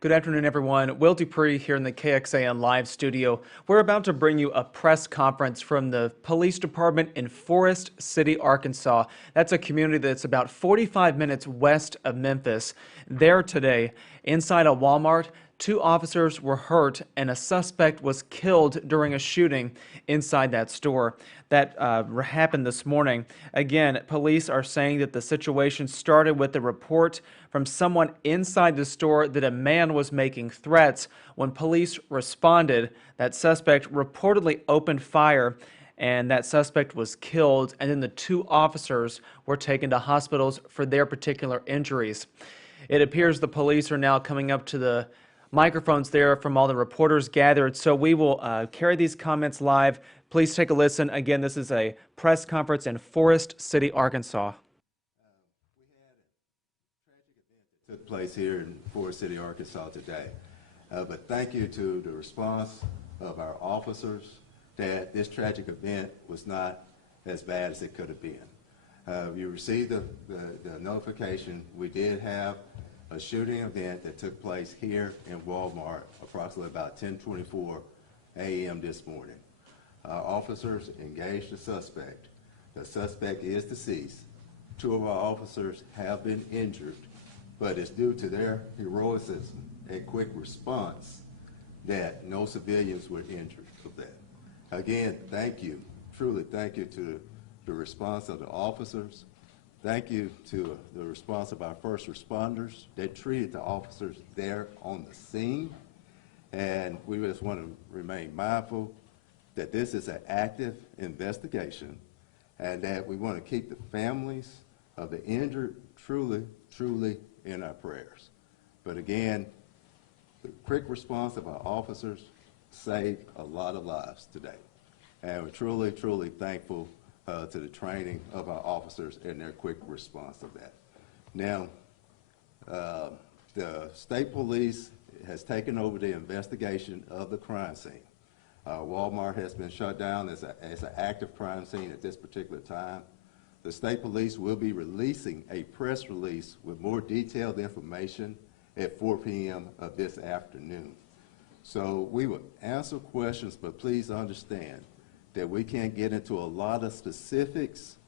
Good afternoon, everyone. Will Dupree here in the KXAN Live studio. We're about to bring you a press conference from the police department in Forrest City, Arkansas. That's a community that's about 45 minutes west of Memphis. There today, inside a Walmart, two officers were hurt and a suspect was killed during a shooting inside that store. That happened this morning. Again, police are saying that the situation started with a report from someone inside the store that a man was making threats. When police responded, that suspect reportedly opened fire and that suspect was killed, and then the two officers were taken to hospitals for their particular injuries. It appears the police are now coming up to the microphones there from all the reporters gathered, so we will carry these comments live. Please take a listen. Again, this is a press conference in Forrest City, Arkansas. Took place here in Forrest City, Arkansas today. But thank you to the response of our officers that this tragic event was not as bad as it could have been. You received the notification. We did have a shooting event that took place here in Walmart approximately about 10:24 a.m. this morning. Our officers engaged the suspect. The suspect is deceased. Two of our officers have been injured, but it's due to their heroism and quick response that no civilians were injured of that. Again, thank you, truly thank you to the response of the officers. Thank you to the response of our first responders. They treated the officers there on the scene, and we just want to remain mindful that this is an active investigation and that we want to keep the families of the injured truly in our prayers. But again, the quick response of our officers saved a lot of lives today. And we're truly thankful to the training of our officers and their quick response of that. Now, the state police has taken over the investigation of the crime scene. Walmart has been shut down as an active crime scene at this particular time. The state police will be releasing a press release with more detailed information at 4 p.m. of this afternoon. So we will answer questions, but please understand that we can't get into a lot of specifics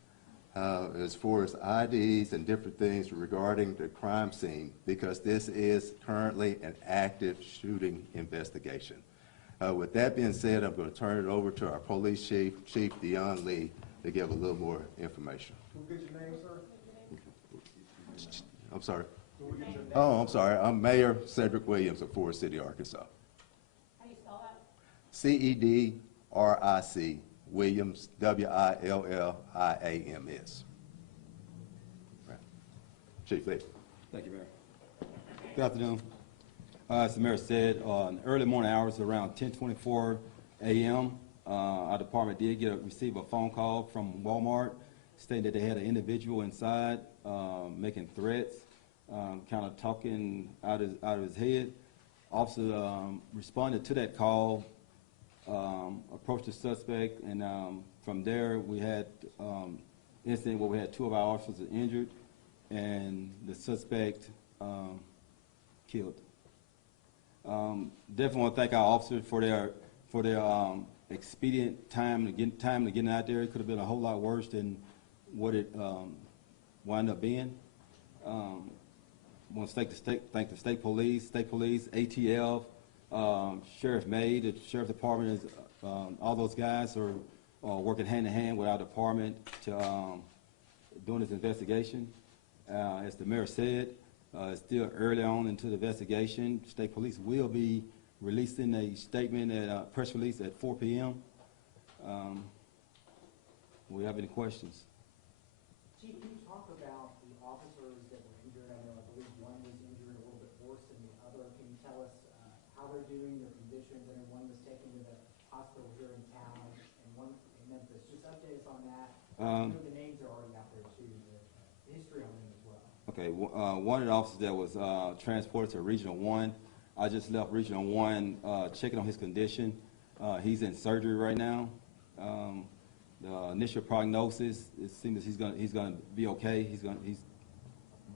as far as IDs and different things regarding the crime scene because this is currently an active shooting investigation. With that being said, I'm going to turn it over to our police chief, Chief Dion Lee, to give a little more information. Who gets your name, sir? I'm sorry. Oh, I'm sorry. I'm Mayor Cedric Williams of Forrest City, Arkansas. How do you spell that? C-E-D-R-I-C, Williams, W-I-L-L-I-A-M-S. Right. Chief Lee. Thank you, Mayor. Good afternoon. As the Mayor said, in the early morning hours around 10:24 a.m., our department did receive a phone call from Walmart stating that they had an individual inside making threats, kind of talking out of his head. Officer responded to that call, approached the suspect, and from there we had incident where we had two of our officers injured and the suspect killed. Definitely want to thank our officers for their expedient time to getting out there. It could have been a whole lot worse than what it wound up being. Want to thank the state police, ATF, Sheriff May, the Sheriff Department, all those guys are working hand in hand with our department to doing this investigation. As the Mayor said, it's still early on into the investigation. State police will be releasing a statement at press release at 4 p.m. Do we have any questions? Chief, can you talk about the officers that were injured? I know I believe one was injured a little bit worse than the other. Can you tell us how they're doing, their conditions? I know one was taken to the hospital here in town and one in Memphis. Just update us on that. I know the names are already out there too, the history on them as well. Okay, one of the officers that was transported to Regional 1, I just left Regional 1 checking on his condition. He's in surgery right now. The initial prognosis, it seems he's going to be okay. He's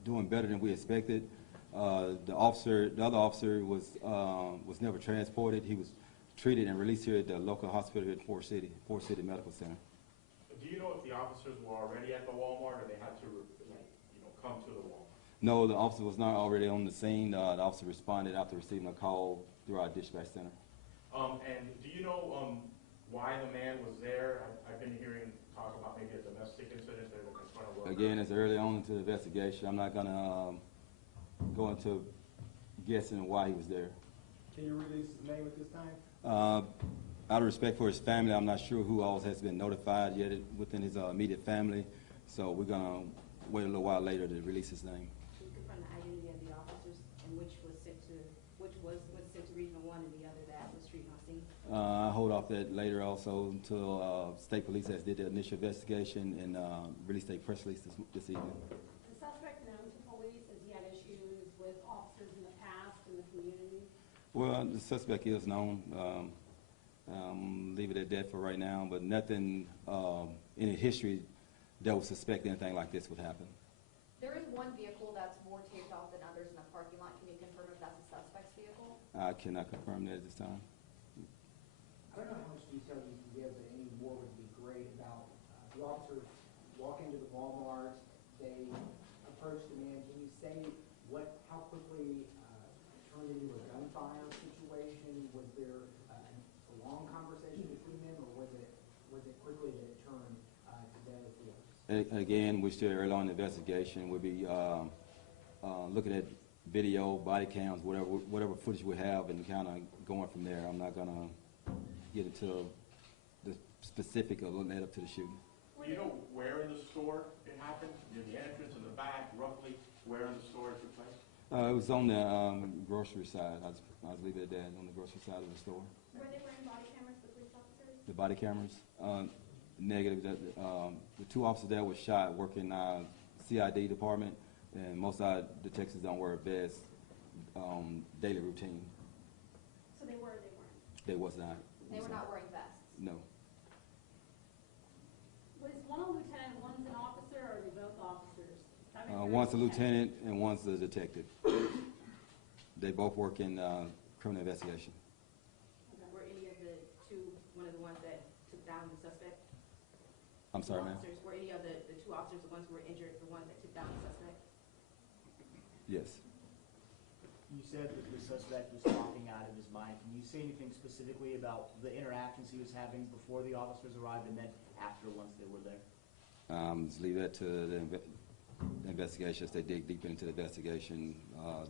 doing better than we expected. The other officer was never transported. He was treated and released here at the local hospital here at Forrest City Medical Center. Do you know if the officers were already at the Walmart or they had to, come to the Walmart? No, the officer was not already on the scene. The officer responded after receiving a call through our dispatch center. And do you know why the man was there? I've been hearing talk about maybe a domestic incident that was in front of work. Again, it's early on into the investigation. I'm not going to go into guessing why he was there. Can you release his name at this time? Out of respect for his family, I'm not sure who else has been notified yet within his immediate family. So we're going to wait a little while later to release his name. Can you confirm the identity of the officers and which was sent to Regional 1 and the other that was treated on scene? I hold off that later also until state police has did the initial investigation and released a press release this evening. The suspect known to police, has he had issues with officers in the past in the community? Well, the suspect is known. Leave it at that for right now, but nothing in his history that would suspect anything like this would happen. There is one vehicle that's more taped off than others in the parking lot. Can you confirm if that's a suspect's vehicle? I cannot confirm that at this time. I don't know how much detail you can give, but any more would be great about the officers walk into the Walmart, they approach the man. Can you say how quickly it turned into a gunfire situation? Was there a long conversation between them, or was it quickly that it turned to deadly force? Again, we're still early on in the investigation. We'll be looking at video, body cams, whatever footage we have, and kind of going from there. I'm not going to get into the specific of what led up to the shooting. Do you know where in the store it happened? Near the entrance, in the back, roughly where in the store it took place? It was on the grocery side. I'll leave it at that, on the grocery side of the store. Were they wearing body cameras, the police officers? The body cameras? Negative. The two officers that were shot work in CID department, and most of our detectives don't wear vests daily routine. So they were or they weren't? They was not. They were not wearing vests. No. Was one a lieutenant, one's an officer, or are they both officers? One's a lieutenant and one's a detective. They both work in criminal investigation. Okay. Were any of the two one of the ones that took down the suspect? I'm sorry, ma'am? Were any of the two officers the ones who were injured, the ones that took down the suspect? Yes. You said that the suspect was talking out of his mind. Can you say anything specifically about the interactions he was having before the officers arrived and then after, once they were there? Just leave that to the investigation. As they dig deep into the investigation,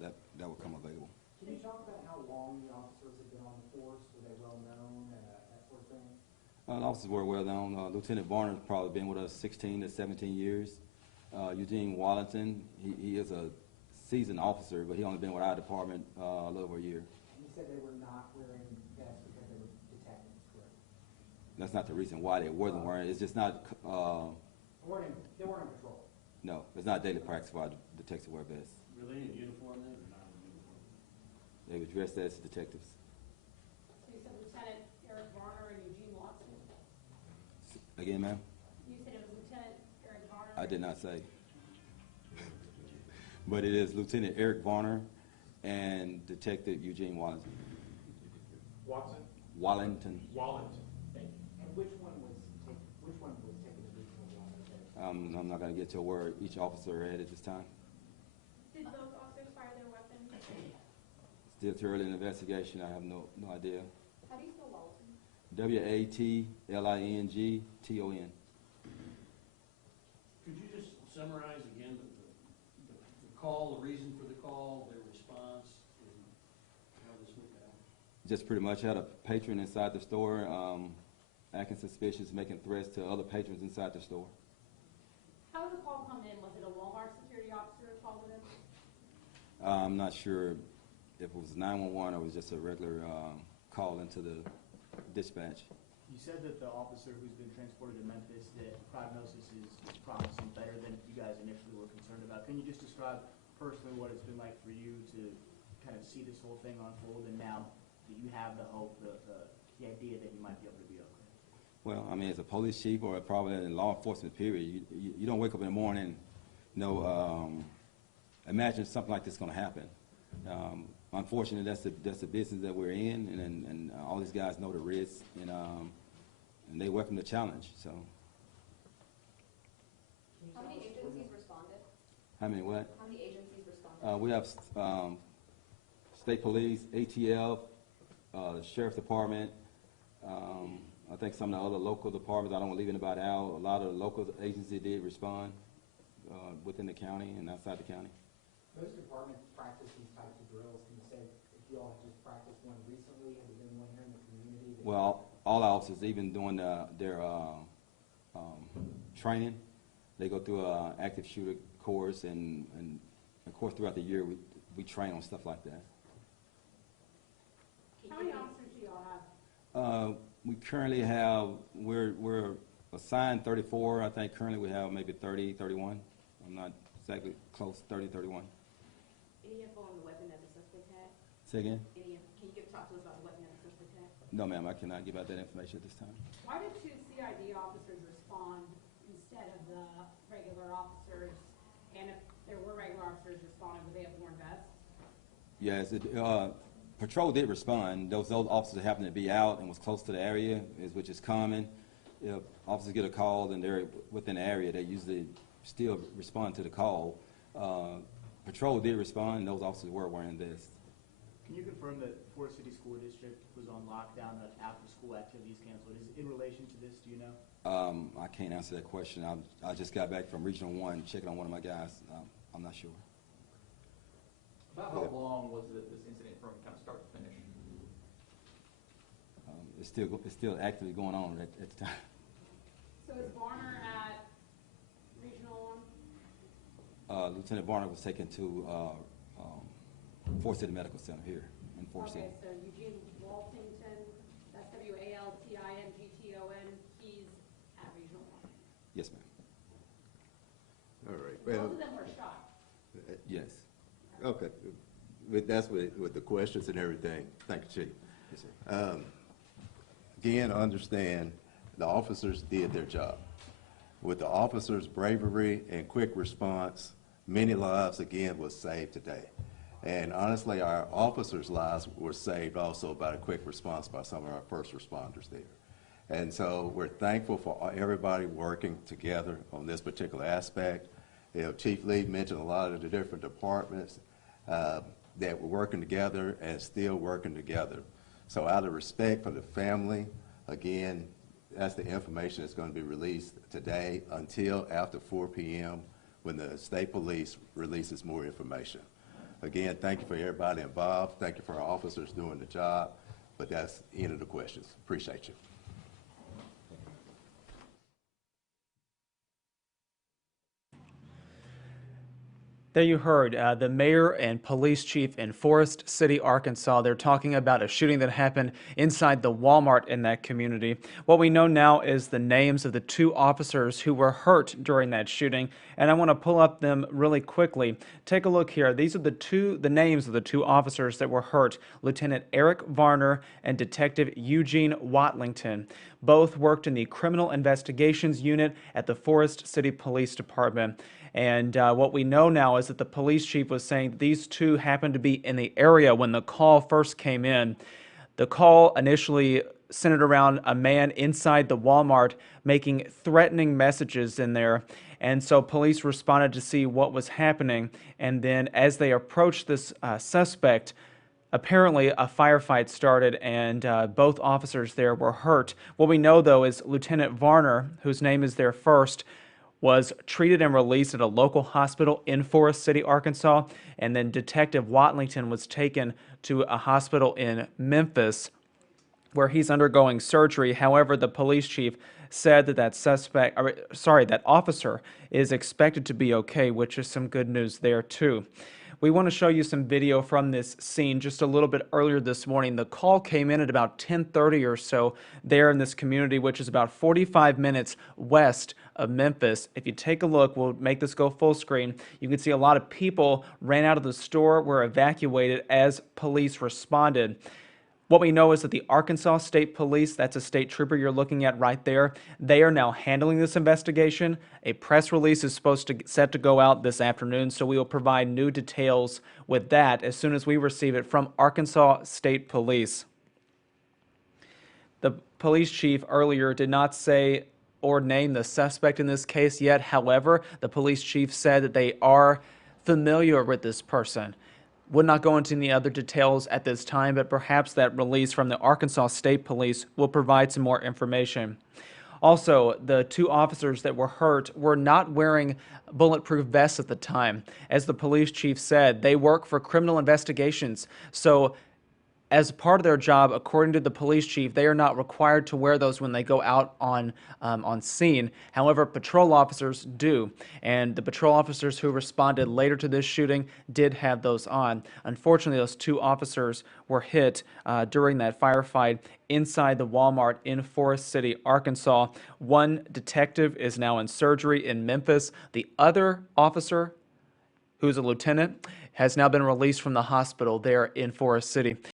that will come available. Can you talk about how long the officers have been on the force? Were they well known, that sort of thing? The officers were well known. Lieutenant Varner's probably been with us 16 to 17 years. Eugene Wallington, he is a seasoned officer, but he only been with our department a little over a year. And you said they were not wearing vests because they were detectives, correct? That's not the reason why they wasn't wearing it. It's just not, They weren't in patrol. no, it's not daily practice for our detectives to wear vests. Were they in uniform then or not in uniform? They were dressed as detectives. So you said Lieutenant Eric Varner and Eugene Watson? Again, ma'am? You said it was Lieutenant Eric Varner? I did not say. But it is Lieutenant Eric Varner and Detective Eugene Wallington. Watson? Wallington. Wallington. Thank you. And which one was taken to regional one? I'm not going to get to where each officer at this time. Did both officers fire their weapons? Still too early in the investigation. I have no idea. How do you spell Walton? Watlington. Could you just summarize again the call, the reason for the call, their response, and how this went down? Just pretty much had a patron inside the store acting suspicious, making threats to other patrons inside the store. How did the call come in? Was it a Walmart security officer who called it in? I'm not sure if it was 911 or it was just a regular call into the dispatch. You said that the officer who's been transported to Memphis, that prognosis is promising better than you guys initially were concerned about. Can you just describe personally what it's been like for you to kind of see this whole thing unfold, and now that you have the hope, the idea that you might be able to be okay? Well, I mean, as a police chief or probably in law enforcement period, you don't wake up in the morning, imagine something like this going to happen. Unfortunately, that's the business that we're in, and all these guys know the risks, and they welcome the challenge. So, How many agencies responded? how many what? How many agencies responded? We have state police, ATF, the sheriff's department. I think some of the other local departments. I don't want to leave anybody out. A lot of the local agencies did respond within the county and outside the county. Most departments practice these types of drills. Can you say if you all have just practiced one recently? Have there been one here in the community? Well, all officers, even doing their training, they go through an active shooter course, and of course throughout the year we train on stuff like that. How many officers do y'all have? We currently have, we're assigned 34. I think currently we have maybe 30, 31. I'm not exactly close, 30, 31. Any info on the weapon that the suspect had? Say again? Can you talk to us about the weapon that the suspect had? No, ma'am, I cannot give out that information at this time. Why did two CID officers respond instead of the regular officers? And if there were regular officers responding, would they have worn vests? Yes, patrol did respond. Those officers happened to be out and was close to the area, which is common. If officers get a call and they're within the area, they usually still respond to the call. Patrol did respond, and those officers were wearing vests. Can you confirm that Forrest City School District was on lockdown, that after-school activities canceled? Is it in relation to this, do you know? I can't answer that question. I just got back from Regional 1 checking on one of my guys. I'm not sure. About how long was this incident from kind of start to finish? It's still actively going on at the time. So is Varner at Regional 1? Lieutenant Varner was taken to Forrest City Medical Center here in Forrest City. Okay, so Eugene Waltington, that's Waltington, he's at Regional 1. Yes, ma'am. All right. Both Well, of them were shot. Yes. okay. That's with the questions and everything. Thank you, Chief. Yes, sir. Again, understand the officers did their job. With the officers' bravery and quick response, many lives again was saved today. And honestly, our officers' lives were saved also by a quick response by some of our first responders there. And so we're thankful for everybody working together on this particular aspect. You know, Chief Lee mentioned a lot of the different departments that were working together and still working together. So out of respect for the family, again, that's the information that's going to be released today until after 4 p.m. when the state police releases more information. Again, thank you for everybody involved. Thank you for our officers doing the job. But that's the end of the questions. Appreciate you. There you heard the mayor and police chief in Forrest City, Arkansas. They're talking about a shooting that happened inside the Walmart in that community. What we know now is the names of the two officers who were hurt during that shooting, and I want to pull up them really quickly. Take a look here. These are the names of the two officers that were hurt: Lieutenant Eric Varner and Detective Eugene Watlington. Both worked in the Criminal Investigations Unit at the Forrest City Police Department. And what we know now is that the police chief was saying these two happened to be in the area when the call first came in. The call initially centered around a man inside the Walmart making threatening messages in there. And so police responded to see what was happening. And then as they approached this suspect, apparently a firefight started, and both officers there were hurt. What we know, though, is Lieutenant Varner, whose name is there first, was treated and released at a local hospital in Forrest City, Arkansas, and then Detective Watlington was taken to a hospital in Memphis where he's undergoing surgery. However, the police chief said that that officer is expected to be okay, which is some good news there too. We want to show you some video from this scene just a little bit earlier this morning. The call came in at about 10:30 or so there in this community, which is about 45 minutes west of Memphis. If you take a look, we'll make this go full screen. You can see a lot of people ran out of the store, were evacuated as police responded. What we know is that the Arkansas State Police, that's a state trooper you're looking at right there, they are now handling this investigation. A press release is set to go out this afternoon, so we will provide new details with that as soon as we receive it from Arkansas State Police. The police chief earlier did not say or name the suspect in this case yet. However, the police chief said that they are familiar with this person. Would not go into any other details at this time, but perhaps that release from the Arkansas State Police will provide some more information. Also, the two officers that were hurt were not wearing bulletproof vests at the time. As the police chief said, they work for criminal investigations, so as part of their job, according to the police chief, they are not required to wear those when they go out on scene. However, patrol officers do, and the patrol officers who responded later to this shooting did have those on. Unfortunately, those two officers were hit during that firefight inside the Walmart in Forrest City, Arkansas. One detective is now in surgery in Memphis. The other officer, who's a lieutenant, has now been released from the hospital there in Forrest City.